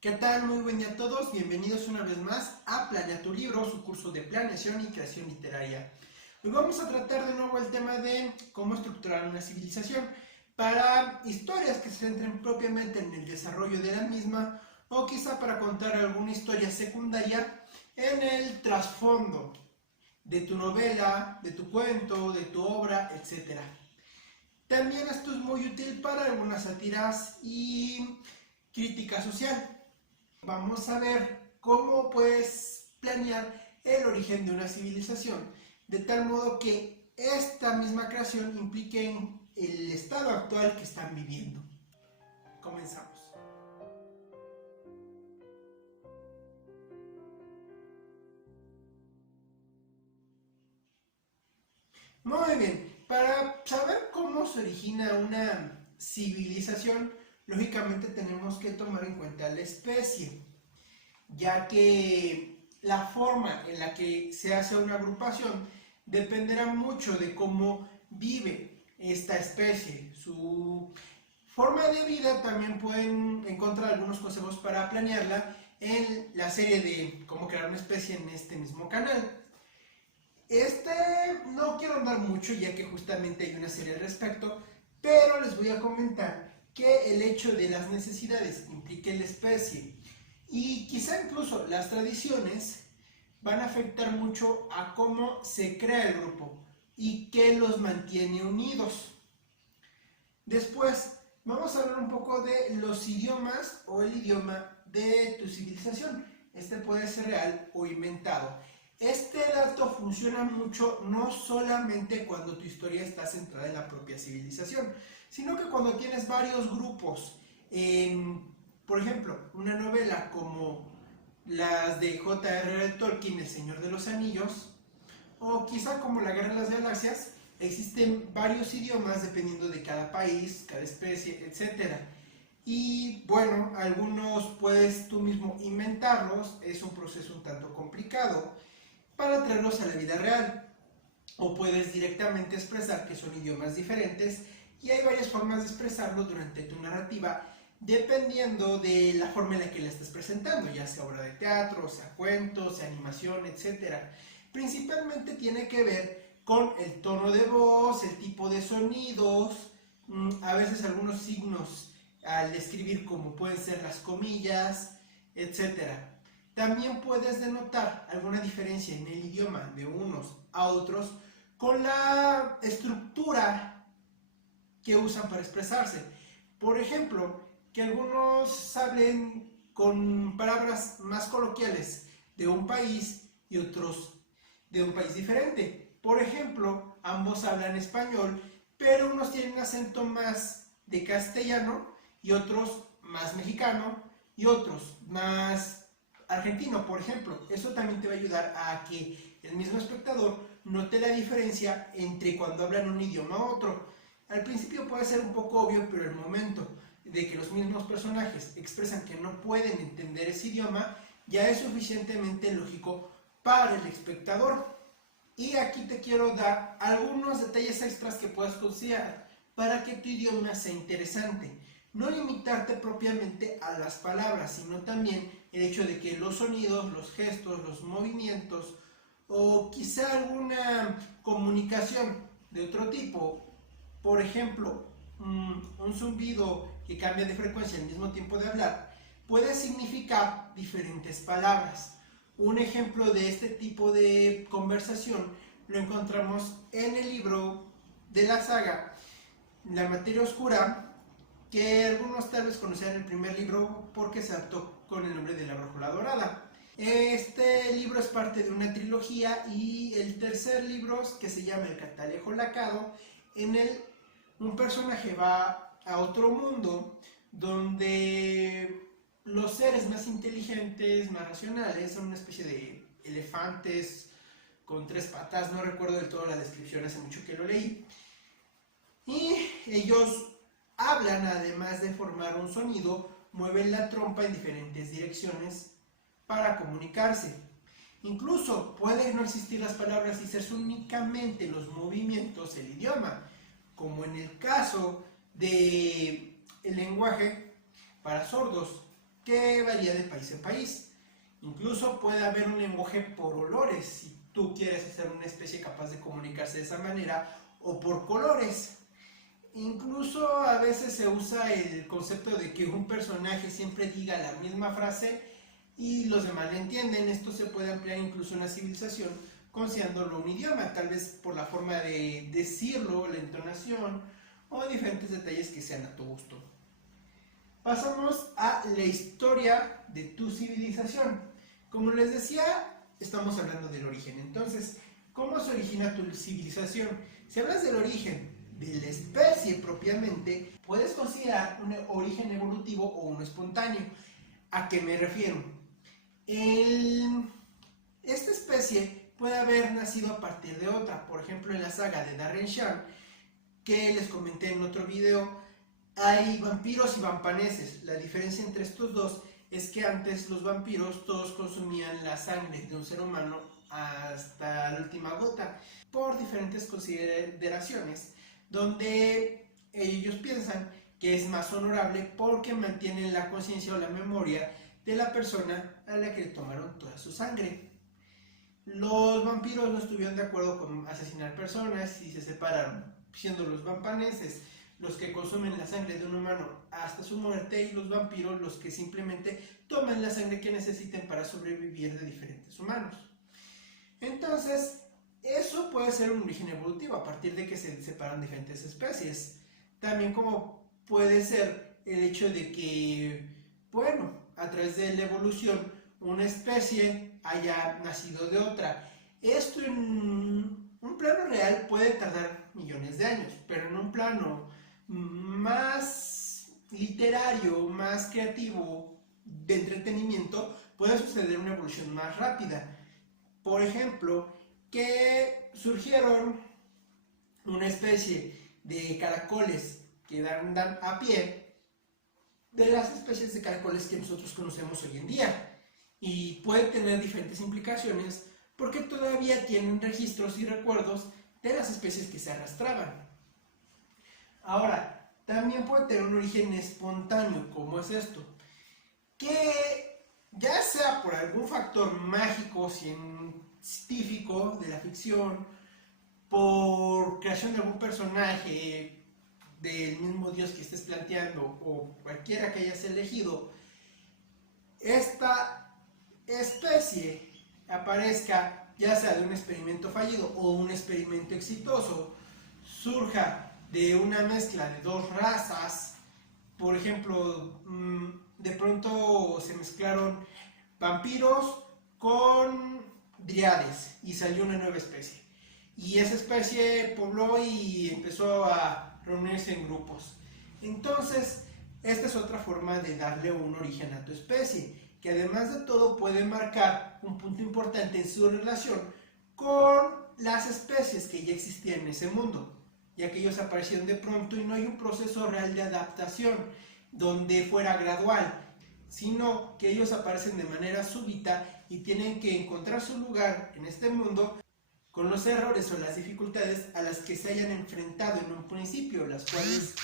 ¿Qué tal? Muy buen día a todos, bienvenidos una vez más a Planea tu Libro, su curso de planeación y creación literaria. Hoy vamos a tratar de nuevo el tema de cómo estructurar una civilización para historias que se centren propiamente en el desarrollo de la misma o quizá para contar alguna historia secundaria en el trasfondo de tu novela, de tu cuento, de tu obra, etc. También esto es muy útil para algunas sátiras y crítica social. Vamos a ver cómo puedes planear el origen de una civilización, de tal modo que esta misma creación implique en el estado actual que están viviendo. Comenzamos. Muy bien, para saber cómo se origina una civilización, lógicamente tenemos que tomar en cuenta la especie, ya que la forma en la que se hace una agrupación dependerá mucho de cómo vive esta especie. Su forma de vida también pueden encontrar algunos consejos para planearla en la serie de cómo crear una especie en este mismo canal. No quiero andar mucho ya que justamente hay una serie al respecto, pero les voy a comentar que el hecho de las necesidades implique la especie y quizá incluso las tradiciones van a afectar mucho a cómo se crea el grupo y qué los mantiene unidos. Después vamos a hablar un poco de los idiomas o el idioma de tu civilización. Este puede ser real o inventado. Este dato funciona mucho no solamente cuando tu historia está centrada en la propia civilización, sino que cuando tienes varios grupos. Por ejemplo, una novela como las de J.R.R. Tolkien, El Señor de los Anillos, o quizá como La Guerra de las Galaxias, existen varios idiomas dependiendo de cada país, cada especie, etc. Y bueno, algunos puedes tú mismo inventarlos, es un proceso un tanto complicado para traerlos a la vida real. O puedes directamente expresar que son idiomas diferentes y hay varias formas de expresarlo durante tu narrativa dependiendo de la forma en la que la estés presentando, ya sea obra de teatro, sea cuento, sea animación, etc. Principalmente tiene que ver con el tono de voz, el tipo de sonidos, a veces algunos signos al escribir como pueden ser las comillas, etc. También puedes denotar alguna diferencia en el idioma de unos a otros con la estructura que usan para expresarse. Por ejemplo, que algunos hablen con palabras más coloquiales de un país y otros de un país diferente. Por ejemplo, ambos hablan español, pero unos tienen acento más de castellano y otros más mexicano y otros más argentino, por ejemplo. Eso también te va a ayudar a que el mismo espectador note la diferencia entre cuando hablan un idioma u otro. Al principio puede ser un poco obvio, pero el momento de que los mismos personajes expresan que no pueden entender ese idioma ya es suficientemente lógico para el espectador. Y aquí te quiero dar algunos detalles extras que puedes considerar para que tu idioma sea interesante. No limitarte propiamente a las palabras, sino también el hecho de que los sonidos, los gestos, los movimientos o quizá alguna comunicación de otro tipo, por ejemplo, un zumbido que cambia de frecuencia al mismo tiempo de hablar, puede significar diferentes palabras. Un ejemplo de este tipo de conversación lo encontramos en el libro de la saga La Materia Oscura, que algunos tal vez conocían el primer libro porque se adaptó con el nombre de La Brújula Dorada. Este libro es parte de una trilogía y el tercer libro, que se llama El Catalejo Lacado, en él un personaje va a otro mundo donde los seres más inteligentes, más racionales, son una especie de elefantes con 3 patas, no recuerdo del todo la descripción, hace mucho que lo leí, y ellos hablan, además de formar un sonido, mueven la trompa en diferentes direcciones para comunicarse. Incluso pueden no existir las palabras y ser únicamente los movimientos, el idioma, como en el caso del lenguaje para sordos, que varía de país en país. Incluso puede haber un lenguaje por olores, si tú quieres hacer una especie capaz de comunicarse de esa manera, o por colores. Incluso a veces se usa el concepto de que un personaje siempre diga la misma frase y los demás la entienden. Esto se puede ampliar incluso en una civilización considerándolo un idioma, tal vez por la forma de decirlo, la entonación o diferentes detalles que sean a tu gusto. Pasamos a la historia de tu civilización. Como les decía, estamos hablando del origen. Entonces, ¿cómo se origina tu civilización? Si hablas del origen de la especie propiamente, puedes considerar un origen evolutivo o uno espontáneo. ¿A qué me refiero? Esta especie puede haber nacido a partir de otra. Por ejemplo, en la saga de Darren Shan, que les comenté en otro video, hay vampiros y vampaneses. La diferencia entre estos dos es que antes los vampiros todos consumían la sangre de un ser humano hasta la última gota, por diferentes consideraciones, donde ellos piensan que es más honorable porque mantienen la conciencia o la memoria de la persona a la que le tomaron toda su sangre. Los vampiros no estuvieron de acuerdo con asesinar personas y se separaron, siendo los vampaneses los que consumen la sangre de un humano hasta su muerte y los vampiros los que simplemente toman la sangre que necesiten para sobrevivir de diferentes humanos. Entonces, eso puede ser un origen evolutivo a partir de que se separan diferentes especies. También como puede ser el hecho de que, bueno, a través de la evolución una especie haya nacido de otra. Esto en un plano real puede tardar millones de años, pero en un plano más literario, más creativo, de entretenimiento, puede suceder una evolución más rápida. Por ejemplo, que surgieron una especie de caracoles que dan a pie de las especies de caracoles que nosotros conocemos hoy en día, y puede tener diferentes implicaciones porque todavía tienen registros y recuerdos de las especies que se arrastraban. Ahora, también puede tener un origen espontáneo. ¿Cómo es esto? Que ya sea por algún factor mágico, científico de la ficción, por creación de algún personaje del mismo Dios que estés planteando o cualquiera que hayas elegido, esta especie aparezca ya sea de un experimento fallido o un experimento exitoso, surja de una mezcla de dos razas. Por ejemplo, de pronto se mezclaron vampiros con driades y salió una nueva especie. Y esa especie pobló y empezó a reunirse en grupos. Entonces, esta es otra forma de darle un origen a tu especie, que además de todo puede marcar un punto importante en su relación con las especies que ya existían en ese mundo, ya que ellos aparecieron de pronto y no hay un proceso real de adaptación donde fuera gradual, sino que ellos aparecen de manera súbita y tienen que encontrar su lugar en este mundo con los errores o las dificultades a las que se hayan enfrentado en un principio, las cuales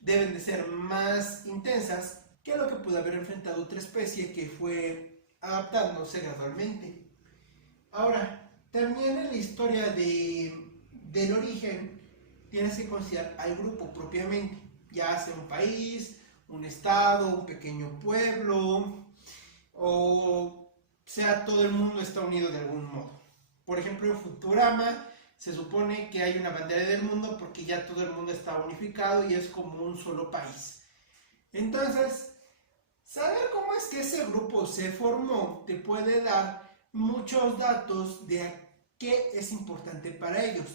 deben de ser más intensas que lo que pudo haber enfrentado otra especie que fue adaptándose gradualmente. Ahora, también en la historia del origen tienes que considerar al grupo propiamente, ya sea un país, un estado, un pequeño pueblo, o sea todo el mundo está unido de algún modo. Por ejemplo, en Futurama se supone que hay una bandera del mundo porque ya todo el mundo está unificado y es como un solo país. Entonces, saber cómo es que ese grupo se formó te puede dar muchos datos de qué es importante para ellos,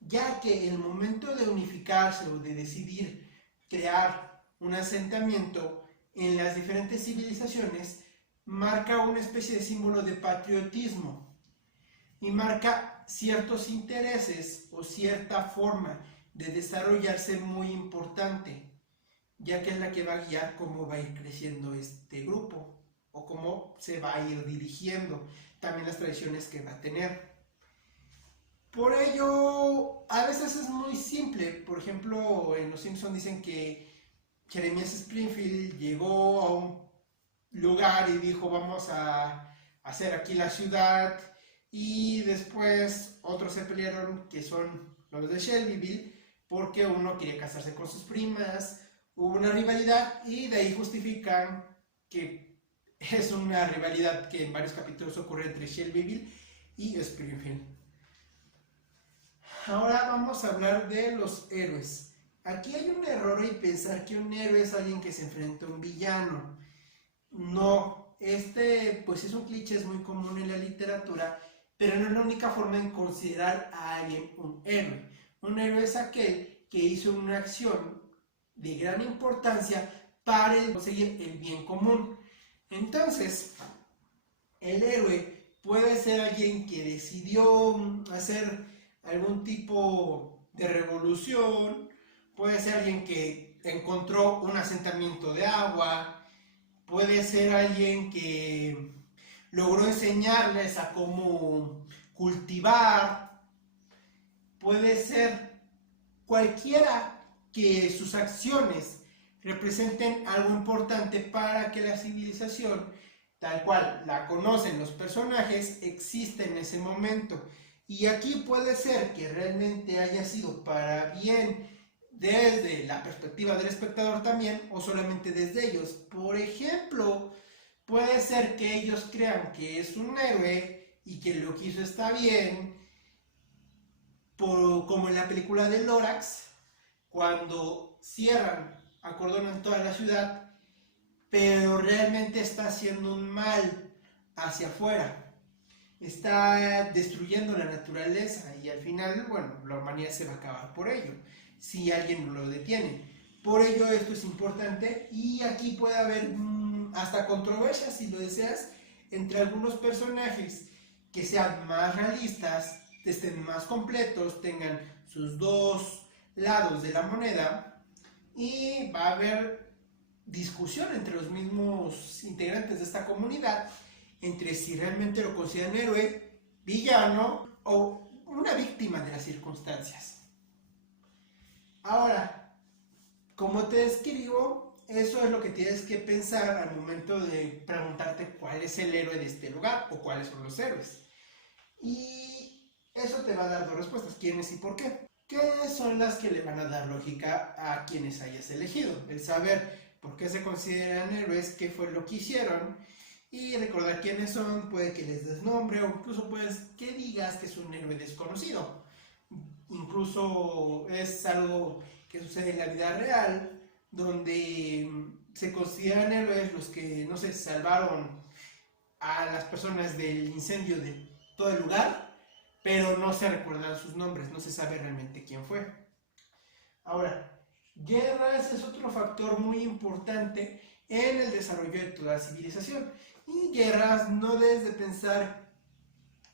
ya que el momento de unificarse o de decidir crear un asentamiento en las diferentes civilizaciones marca una especie de símbolo de patriotismo y marca ciertos intereses o cierta forma de desarrollarse muy importante, ya que es la que va a guiar cómo va a ir creciendo este grupo o cómo se va a ir dirigiendo, también las tradiciones que va a tener. Por ello, a veces es muy simple. Por ejemplo, en Los Simpsons dicen que Jeremiah Springfield llegó a un lugar y dijo vamos a hacer aquí la ciudad, y después otros se pelearon, que son los de Shelbyville, porque uno quería casarse con sus primas, hubo una rivalidad y de ahí justifican que es una rivalidad que en varios capítulos ocurre entre Shelbyville y Springfield. Ahora vamos a hablar de los héroes. Aquí hay un error en pensar que un héroe es alguien que se enfrenta a un villano. No, pues es un cliché, es muy común en la literatura, pero no es la única forma en considerar a alguien un héroe. Un héroe es aquel que hizo una acción de gran importancia para conseguir el bien común. Entonces, el héroe puede ser alguien que decidió hacer algún tipo de revolución, puede ser alguien que encontró un asentamiento de agua, puede ser alguien que logró enseñarles a cómo cultivar, puede ser cualquiera que sus acciones representen algo importante para que la civilización, tal cual la conocen los personajes, exista en ese momento. Y aquí puede ser que realmente haya sido para bien desde la perspectiva del espectador también, o solamente desde ellos. Por ejemplo, puede ser que ellos crean que es un héroe y que lo que hizo está bien, como en la película de Lorax, cuando cierran, acordonan toda la ciudad, pero realmente está haciendo un mal hacia afuera. Está destruyendo la naturaleza y al final, bueno, la humanidad se va a acabar por ello, si alguien no lo detiene. Por ello esto es importante, y aquí puede haber hasta controversias, si lo deseas, entre algunos personajes que sean más realistas, estén más completos, tengan sus dos lados de la moneda, y va a haber discusión entre los mismos integrantes de esta comunidad entre si realmente lo consideran héroe, villano o una víctima de las circunstancias. Ahora, como te describo, eso es lo que tienes que pensar al momento de preguntarte cuál es el héroe de este lugar o cuáles son los héroes. Y eso te va a dar dos respuestas: quiénes y por qué. ¿Qué son las que le van a dar lógica a quienes hayas elegido? El saber por qué se consideran héroes, qué fue lo que hicieron, y recordar quiénes son. Puede que les des nombre, o incluso puedes que digas que es un héroe desconocido. Incluso es algo que sucede en la vida real, donde se consideran héroes los que, no sé, salvaron a las personas del incendio de todo el lugar, pero no se recuerdan sus nombres, no se sabe realmente quién fue. Ahora, guerras es otro factor muy importante en el desarrollo de toda civilización. Y guerras no debes de pensar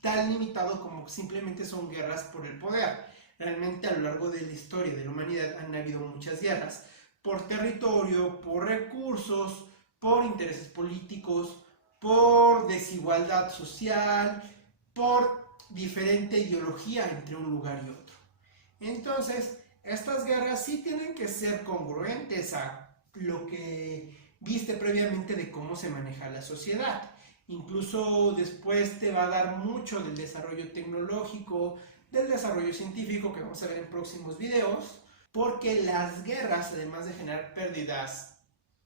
tan limitado como simplemente son guerras por el poder. Realmente a lo largo de la historia de la humanidad han habido muchas guerras por territorio, por recursos, por intereses políticos, por desigualdad social, por diferente ideología entre un lugar y otro. Entonces, estas guerras sí tienen que ser congruentes a lo que viste previamente de cómo se maneja la sociedad. Incluso después te va a dar mucho del desarrollo tecnológico, del desarrollo científico, que vamos a ver en próximos videos, porque las guerras, además de generar pérdidas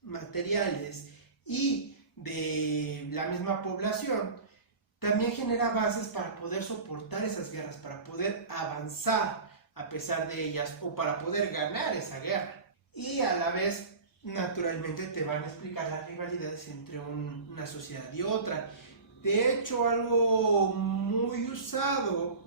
materiales y de la misma población, también genera bases para poder soportar esas guerras, para poder avanzar a pesar de ellas, o para poder ganar esa guerra. Y a la vez, naturalmente, te van a explicar las rivalidades entre una sociedad y otra. De hecho, algo muy usado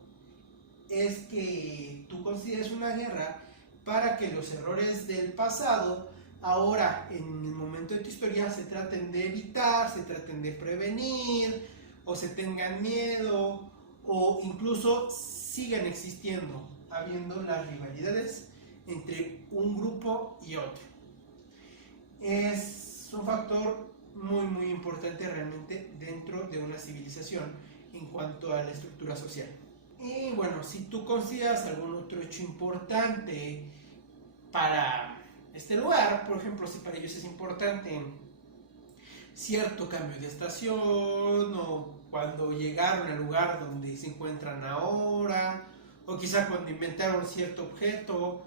es que tú consideres una guerra para que los errores del pasado, ahora en el momento de tu historia, se traten de evitar, se traten de prevenir, o se tengan miedo, o incluso sigan existiendo, habiendo las rivalidades entre un grupo y otro. Es un factor muy importante realmente dentro de una civilización en cuanto a la estructura social. Y bueno, si tú consideras algún otro hecho importante para este lugar, por ejemplo, si para ellos es importante cierto cambio de estación o cuando llegaron al lugar donde se encuentran ahora, o quizá cuando inventaron cierto objeto.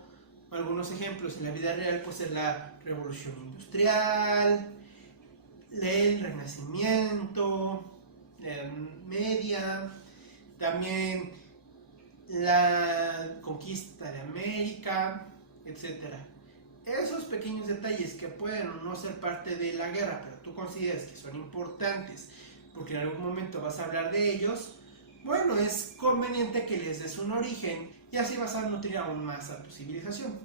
Algunos ejemplos en la vida real pues es la revolución industrial, el renacimiento, la Edad Media, también la conquista de América, etcétera. Esos pequeños detalles que pueden o no ser parte de la guerra, pero tú consideras que son importantes porque en algún momento vas a hablar de ellos, bueno, es conveniente que les des un origen y así vas a nutrir aún más a tu civilización.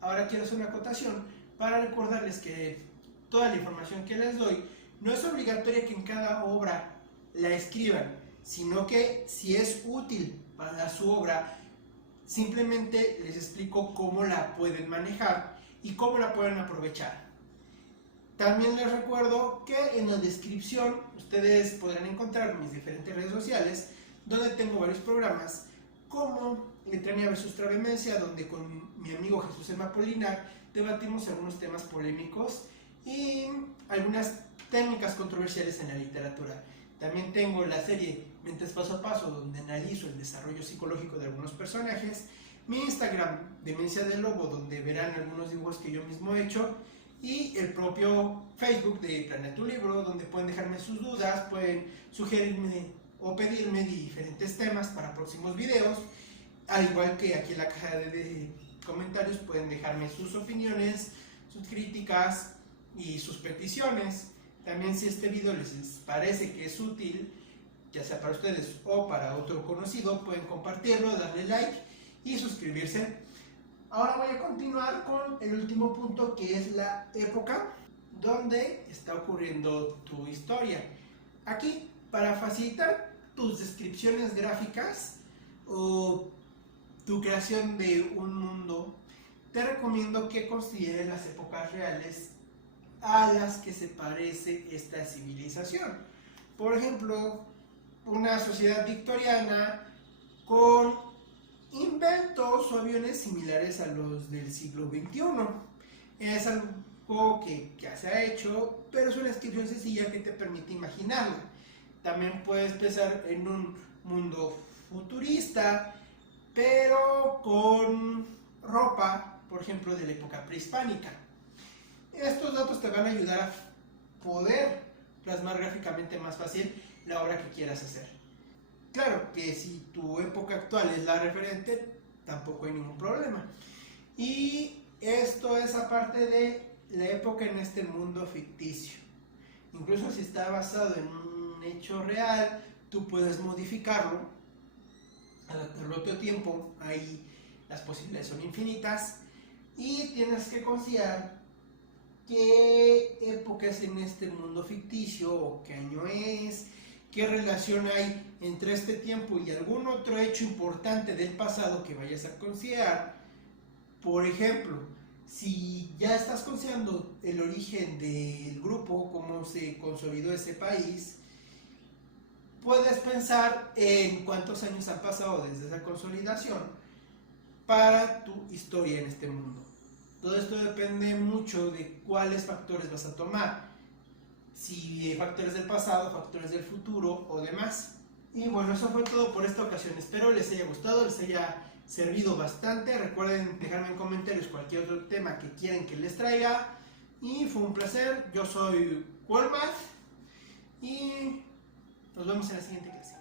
Ahora quiero hacer una acotación para recordarles que toda la información que les doy no es obligatoria que en cada obra la escriban, sino que si es útil para su obra, simplemente les explico cómo la pueden manejar y cómo la pueden aprovechar. También les recuerdo que en la descripción ustedes podrán encontrar mis diferentes redes sociales, donde tengo varios programas, como Letrania vs Travemencia, donde con mi amigo Jesús Emma Polinar debatimos algunos temas polémicos y algunas técnicas controversiales en la literatura. También tengo la serie Mentes Paso a Paso, donde analizo el desarrollo psicológico de algunos personajes. Mi Instagram, Demencia del Lobo, donde verán algunos dibujos que yo mismo he hecho. Y el propio Facebook de Planea tu Libro, donde pueden dejarme sus dudas, pueden sugerirme o pedirme diferentes temas para próximos videos. Al igual que aquí en la caja de comentarios pueden dejarme sus opiniones, sus críticas y sus peticiones. También si este video les parece que es útil, ya sea para ustedes o para otro conocido, pueden compartirlo, darle like y suscribirse. Ahora voy a continuar con el último punto, que es la época donde está ocurriendo tu historia. Aquí, para facilitar tus descripciones gráficas o tu creación de un mundo, te recomiendo que consideres las épocas reales a las que se parece esta civilización. Por ejemplo, una sociedad victoriana con inventos o aviones similares a los del siglo XXI. Es algo que ya se ha hecho, pero es una descripción sencilla que te permite imaginarla. También puedes pensar en un mundo futurista, pero con ropa, por ejemplo, de la época prehispánica. Estos datos te van a ayudar a poder plasmar gráficamente más fácil la obra que quieras hacer. Claro que si tu época actual es la referente, tampoco hay ningún problema. Y esto es aparte de la época en este mundo ficticio. Incluso si está basado en un hecho real, tú puedes modificarlo, adaptarlo a tu tiempo. Ahí las posibilidades son infinitas y tienes que considerar qué época es en este mundo ficticio o qué año es, qué relación hay entre este tiempo y algún otro hecho importante del pasado que vayas a considerar. Por ejemplo, si ya estás considerando el origen del grupo, cómo se consolidó ese país, puedes pensar en cuántos años han pasado desde esa consolidación para tu historia en este mundo. Todo esto depende mucho de cuáles factores vas a tomar, si factores del pasado, factores del futuro o demás. Y bueno, eso fue todo por esta ocasión. Espero les haya gustado, les haya servido bastante. Recuerden dejarme en comentarios cualquier otro tema que quieran que les traiga. Y fue un placer. Yo soy Walmart y nos vemos en la siguiente clase.